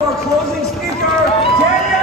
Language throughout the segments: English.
Our closing speaker, Daniel.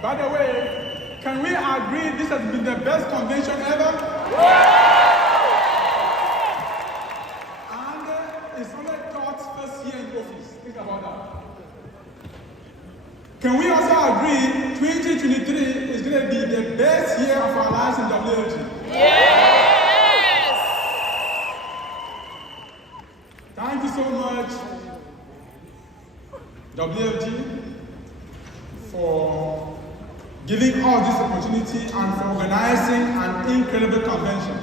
By the way, can we agree this has been the best convention ever? And it's only Todd's first year in office. Think about that. Can we also agree 2023 is going to be the best year of our lives in WFG? Yes! Thank you so much, WFG, for giving us this opportunity and for organizing an incredible convention.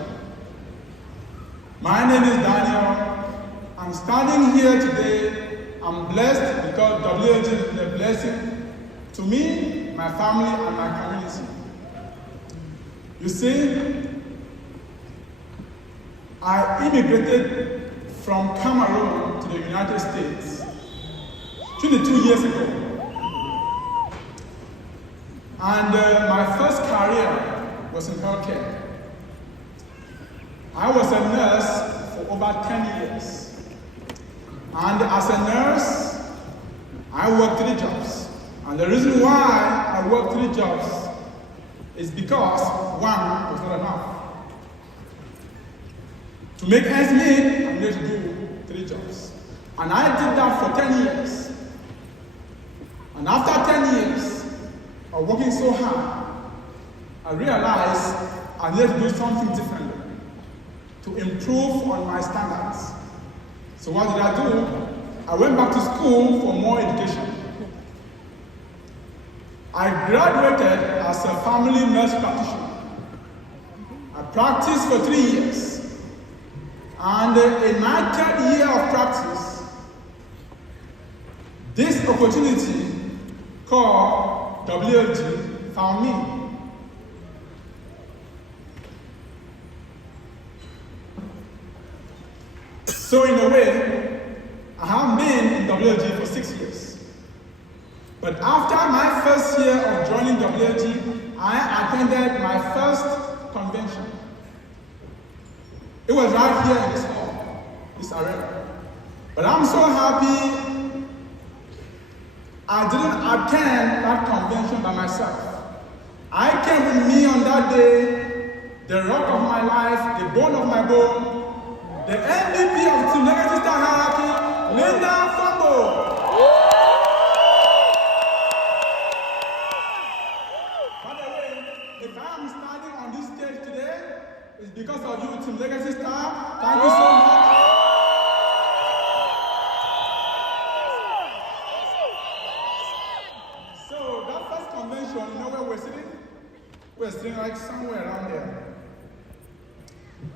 My name is Daniel. I'm standing here today. I'm blessed because WFG has been a blessing to me, my family, and my community. You see, I immigrated from Cameroon to the United States 22 years ago. And my first career was in healthcare. I was a nurse for over 10 years. And as a nurse, I worked 3 jobs. And the reason why I worked 3 jobs is because one was not enough. To make ends meet, I needed to do 3 jobs. And I did that for 10 years. And after 10 years, of working so hard, I realized I needed to do something differently to improve on my standards. So what did I do? I went back to school for more education. I graduated as a family nurse practitioner. I practiced for 3 years. And in my 3rd year of practice, this opportunity called WFG found me. So in a way, I have been in WFG for 6 years. But after my first year of joining WFG, I attended my first convention. It was right here in this hall, this arena. But I'm so happy I didn't attend that convention by myself. I came with me on that day, the rock of my life, the bone of my bone, the MVP of Team Legacy Star Hierarchy, Linda Fombo. By the way, if I am standing on this stage today, it's because of you, Team Legacy Star. Thank you so much. Convention, you know where we're sitting? We're sitting like somewhere around there.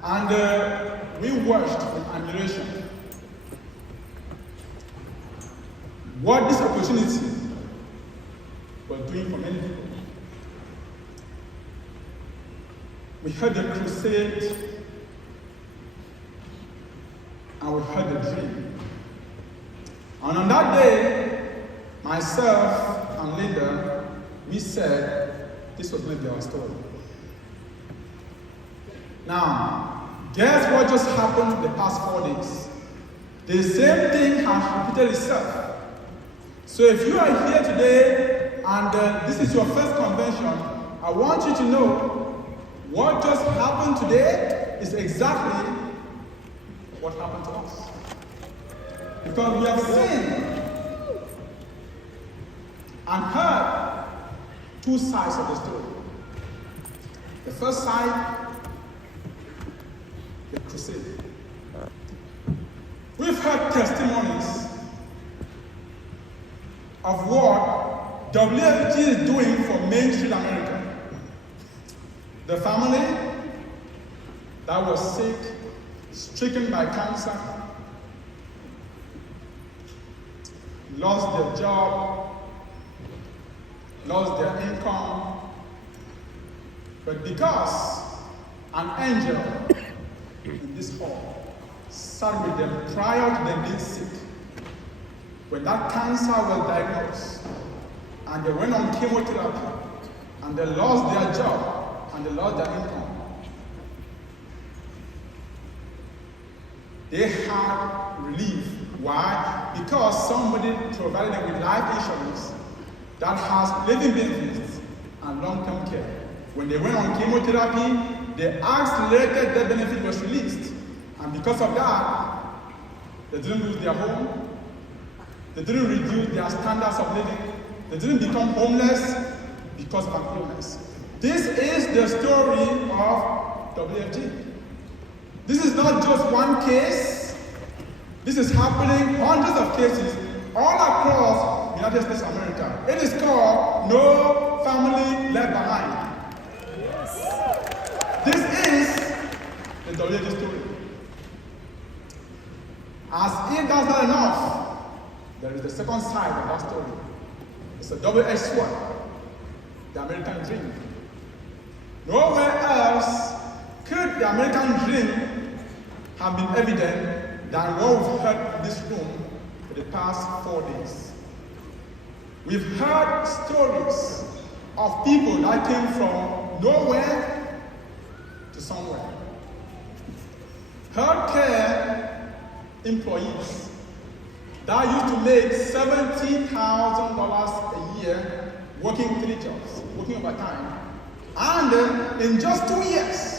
And we watched with admiration what this opportunity was doing for many people. We heard the crusade and we heard the dream. And on that day, myself and Linda, we said this was going to be our story. Now, guess what just happened the past 4 days? The same thing has repeated itself. So if you are here today and this is your first convention, I want you to know what just happened today is exactly what happened to us. Because we have seen and heard two sides of the story. The first side, the crusade. We've heard testimonies of what WFG is doing for Main Street America. The family that was sick, stricken by cancer, lost their job, lost their income, but because an angel in this hall sat with them prior to them being sick, when that cancer was diagnosed, and they went on chemotherapy, and they lost their job, and they lost their income, they had relief. Why? Because somebody provided them with life insurance that has living benefits and long-term care. When they went on chemotherapy, the accelerated death benefit was released. And because of that, they didn't lose their home, they didn't reduce their standards of living, they didn't become homeless because of an illness. This is the story of WFG. This is not just one case. This is happening hundreds of cases all across the United States of America. It is called No Family Left Behind. This is the WFG story. As if that's not enough, there is the second side of that story. It's a double-edged sword, the American dream. Nowhere else could the American dream have been evident than what we've heard in this room for the past 4 days. We've heard stories of people that came from nowhere to somewhere. Healthcare employees that used to make $70,000 a year working 3 jobs, working overtime, and in just 2 years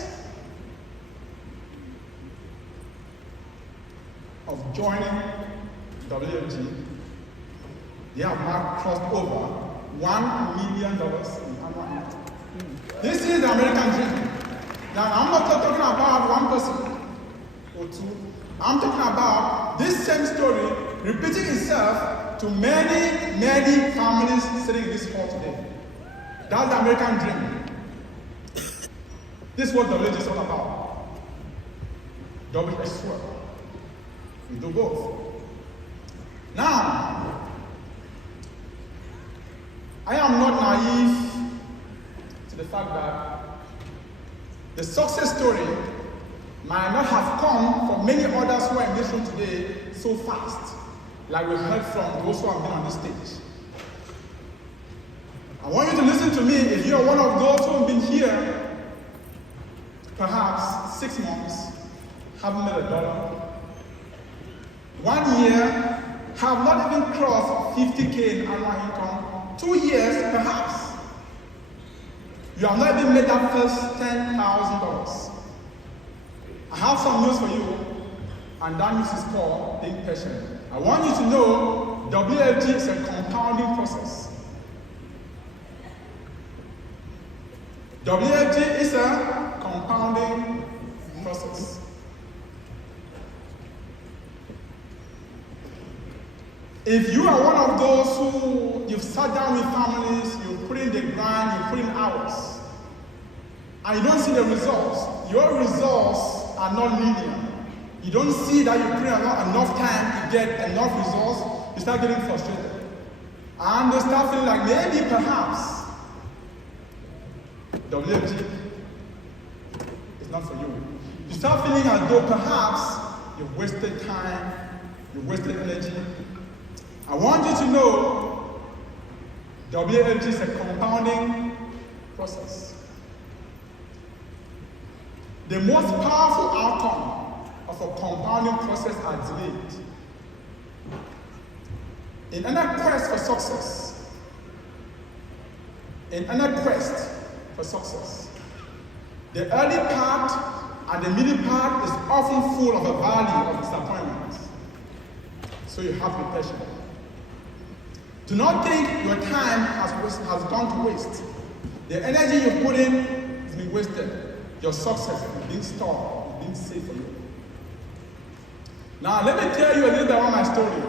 of joining WFG, they have now crossed over $1 million in annual income. This is the American dream. Now, I'm not talking about one person or two. I'm talking about this same story repeating itself to many, many families sitting in this hall today. That's the American dream. This is what WFG is all about. Double-edged sword. We do both. Now, I am not naive to the fact that the success story might not have come from many others who are in this room today so fast, like we heard from those who have been on this stage. I want you to listen to me. If you are one of those who have been here, perhaps 6 months, haven't made $1, 1 year, have not even crossed 50K in annual income, 2 years, perhaps, you have not even made that first $10,000. I have some news for you, and that news is called being patient. I want you to know WFG is a compounding process. WFG is a compounding process. If you are one of those who you've sat down with families, you've put in the grind, you've put in hours, and you don't see the results, your results are not linear. You don't see that you put in enough time to get enough results, you start getting frustrated. And you start feeling like maybe, perhaps, WFG is not for you. You start feeling as though perhaps you've wasted time, you've wasted energy. I want you to know WFG is a compounding process. The most powerful outcome of a compounding process are delayed. In any quest for success, in any quest for success. The early part and the middle part is often full of a valley of disappointment. So you have to be patient. Do not think your time has gone to waste. The energy you put in has been wasted. Your success is being stored, is being saved for you. Now let me tell you a little bit about my story,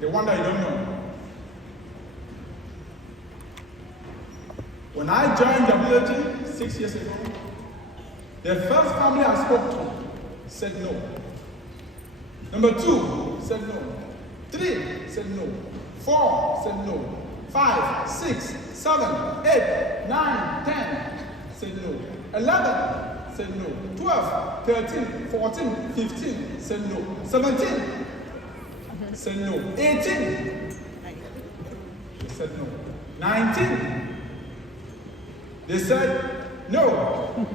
the one that you don't know. When I joined WFG 6 years ago, the first family I spoke to said no. Number 2 said no. 3 said no. 4 said no. 5, 6, 7, 8, 9, 10 said no. 11 said no. 12, 13, 14, 15 said no. 17 said no. 18 they said no. 19 they said no.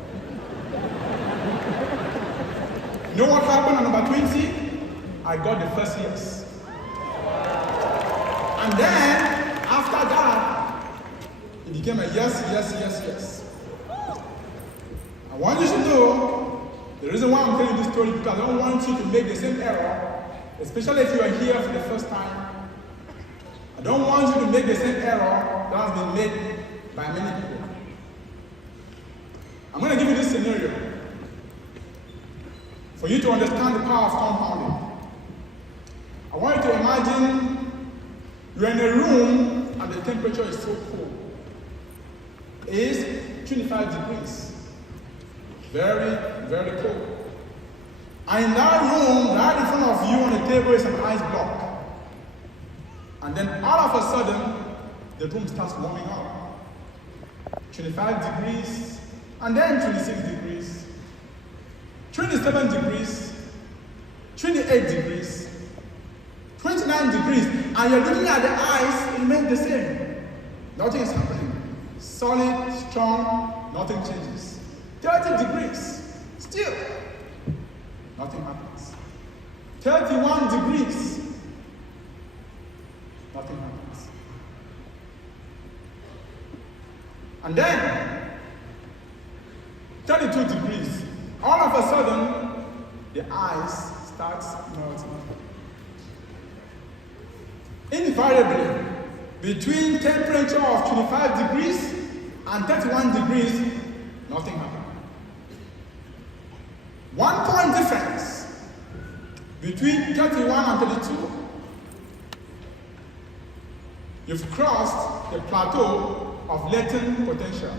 You know what happened on number 20? I got the first yes. And then, after that, it became a yes, yes, yes, yes. I want you to know, the reason why I'm telling you this story is because I don't want you to make the same error, especially if you are here for the first time. I don't want you to make the same error that has been made by many people. I'm going to give you this scenario for you to understand the power of compounding. I want you to imagine you're in a room and the temperature is so cold. It is 25 degrees. Very, very cold. And in that room, right in front of you on the table is an ice block. And then all of a sudden, the room starts warming up. 25 degrees, and then 26 degrees, 27 degrees, 28 degrees, 29 degrees, and you're looking at the ice, it remains the same. Nothing is happening. Solid, strong, nothing changes. 30 degrees, still, nothing happens. 31 degrees, nothing happens. And then, 32 degrees, all of a sudden, the ice starts melting. Invariably, between temperature of 25 degrees and 31 degrees, nothing happened. 1 point difference between 31 and 32, you've crossed the plateau of latent potential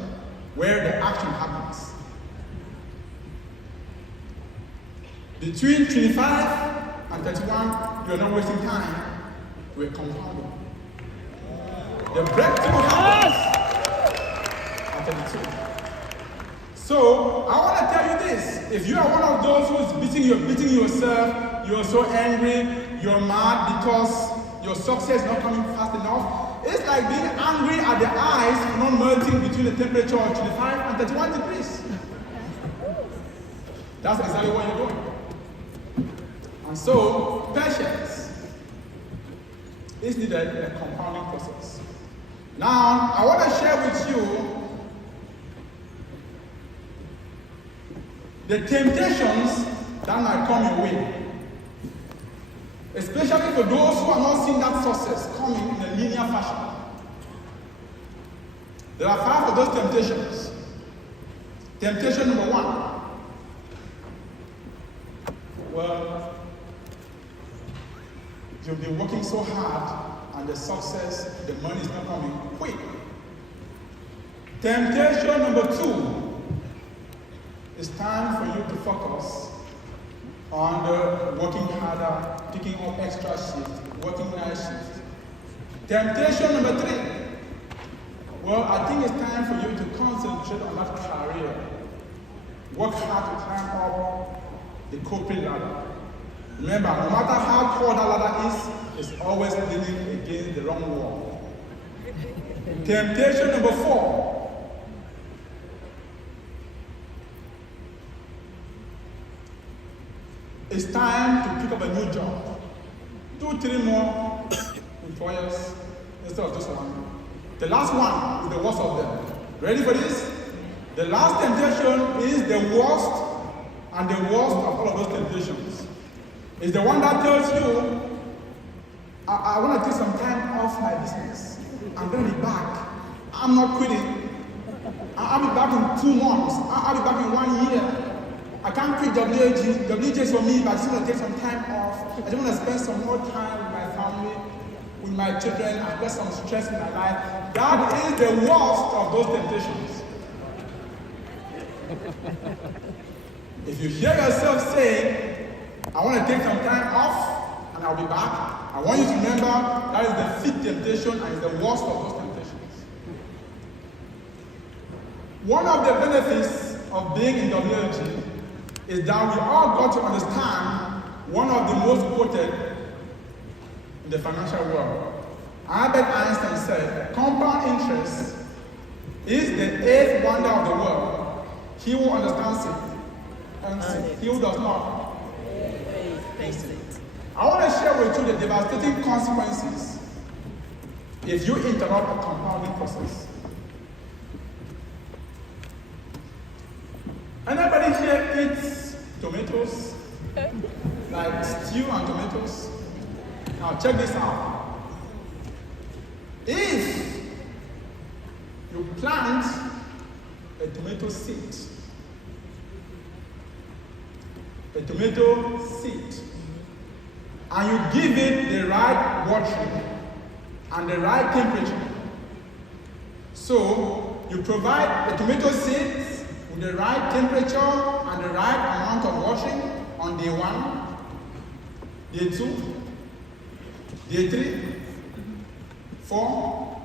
where the action happens. Between 25 and 31, you're not wasting time, we're compounding. The breakthrough happens at 32. So, I want to tell you this. If you are one of those who is beating yourself, you're so angry, you're mad because your success is not coming fast enough, it's like being angry at the ice not melting between the temperature of 25 and 31 degrees. That's exactly what you're doing. And so, patience is needed in a compounding process. Now, I want to share with you the temptations that might come your way. Especially for those who are not seeing that success coming in a linear fashion. There are 5 of those temptations. Temptation number 1. Well, you've been working so hard and the success, the money is not coming quick. Temptation number 2. It's time for you to focus on the working harder, picking up extra shift, working night shift. Temptation number 3. Well, I think it's time for you to concentrate on that career. Work hard to climb up the corporate ladder. Remember, no matter how tall that ladder is, it's always leaning against the wrong wall. Temptation number 4. It's time to pick up a new job. 2, 3 more employers instead of just one. The last one is the worst of them. Ready for this? The last temptation is the worst and the worst of all of those temptations. It's the one that tells you, I want to take some time off my business. I'm going to be back. I'm not quitting. I'll be back in 2 months. I'll be back in 1 year. I can't quit WFG. WFG is for me, but I just want to take some time off. I just want to spend some more time with my family, with my children. I've got some stress in my life. That is the worst of those temptations. If you hear yourself say, I want to take some time off and I'll be back, I want you to remember that is the 5th temptation and it's the worst of those temptations. One of the benefits of being in WFG is that we all got to understand one of the most quoted in the financial world. Albert Einstein said, compound interest is the 8th wonder of the world. He who understands it, and he who does not. I want to share with you the devastating consequences if you interrupt a compounding process. Anybody here eats tomatoes? Like stew and tomatoes? Now check this out. If you plant a tomato seed, and you give it the right watering and the right temperature. So you provide the tomato seeds with the right temperature and the right amount of watering on day 1, day 2, day 3, 4,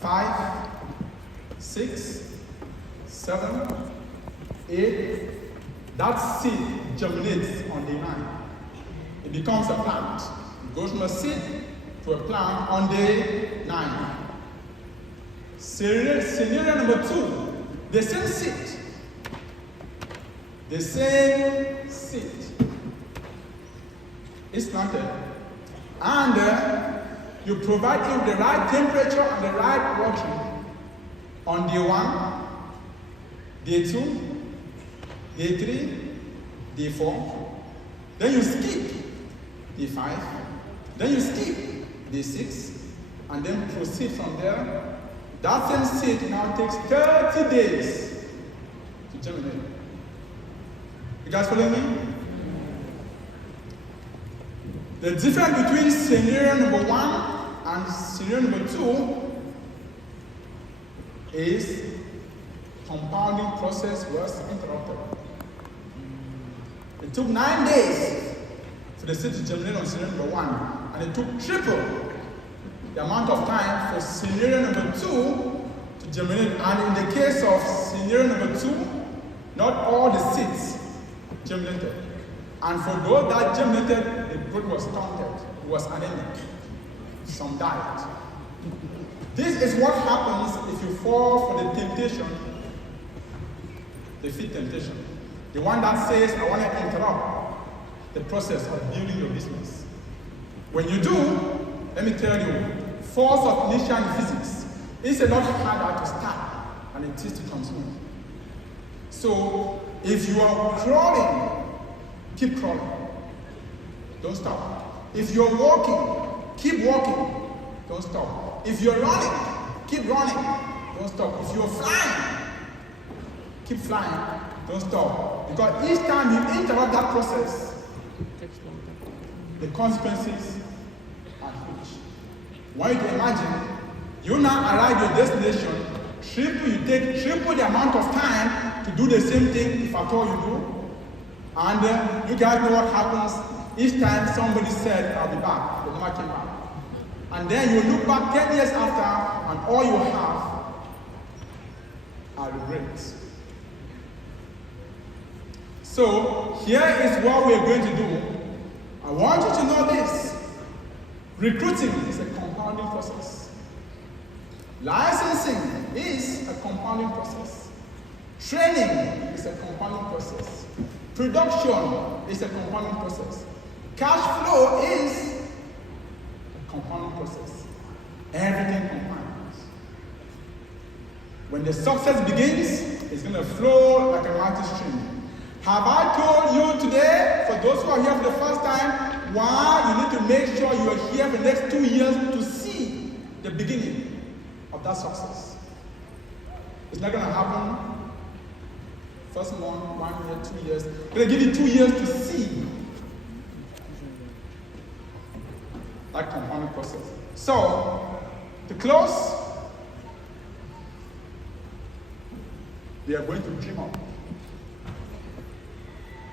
5, 6, 7, 8. That seed germinates on day 9. It becomes a plant. It goes from a seed to a plant on day 9. Scenario number 2, the same seed. The same seed is planted. And you provide it the right temperature and the right watering on day 1, day 2, day 3, day 4. Then you skip day 5. Then you skip day 6. And then proceed from there. That same seed now takes 30 days to germinate. You guys following me? The difference between scenario number 1 and scenario number 2 is compounding process was interrupted. It took 9 days for the seed to germinate on scenario number 1, and it took triple the amount of time for scenario number 2 to germinate. And in the case of scenario number 2, not all the seeds germinated. And for those that germinated, the growth was stunted. It was anemic. Some died. This is what happens if you fall for the temptation, the 5th temptation. The one that says, I want to interrupt the process of building your business. When you do, let me tell you, force of inertia in physics is a lot harder to start than it is to continue. So, if you are crawling, keep crawling. Don't stop. If you're walking, keep walking. Don't stop. If you're running, keep running. Don't stop. If you're flying, keep flying. Don't stop. Because each time you interrupt that process, the consequences are huge. I want you to imagine, you now arrive at your destination, you take triple the amount of time to do the same thing if at all you do. And you guys know what happens each time somebody said, I'll be back. They never came back. And then you look back 10 years after, and all you have are regrets. So, here is what we're going to do. I want you to know this. Recruiting is a compounding process. Licensing is a compounding process. Training is a compounding process. Production is a compounding process. Cash flow is a compounding process. Everything compounds. When the success begins, it's going to flow like a mighty stream. Have I told you today, for those who are here for the first time, why you need to make sure you are here for the next 2 years to see the beginning of that success? It's not going to happen first month, 1 year, 2 years. It's going to give you 2 years to see that compounding process. So, to close, we are going to dream up.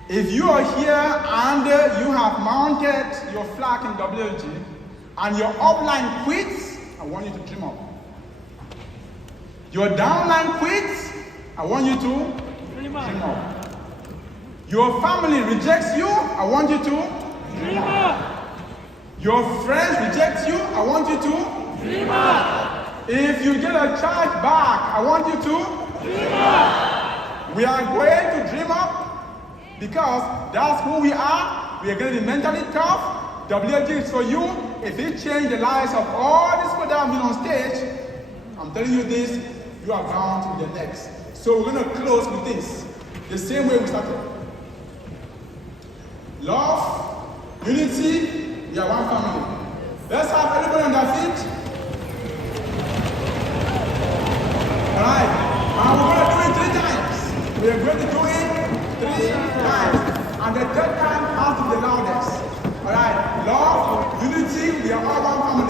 If you are here and you have mounted your flag in WFG and your upline quits, I want you to dream up. Your downline quits, I want you to dream up. Your family rejects you, I want you to dream up. Your friends reject you, I want you to dream up. If you get a charge back, I want you to dream up. We are going to dream up because that's who we are. We are going to be mentally tough. WFG is for you. If it changes the lives of all these people that have been on stage, I'm telling you this, you are bound to be the next. So we're going to close with this, the same way we started. Love, unity, we are one family. Let's have everybody on their feet. All right, and we're going to do it 3 times. We are going to do it 3 times. And the third time has to be the loudest. All right, love, unity, we are all one family.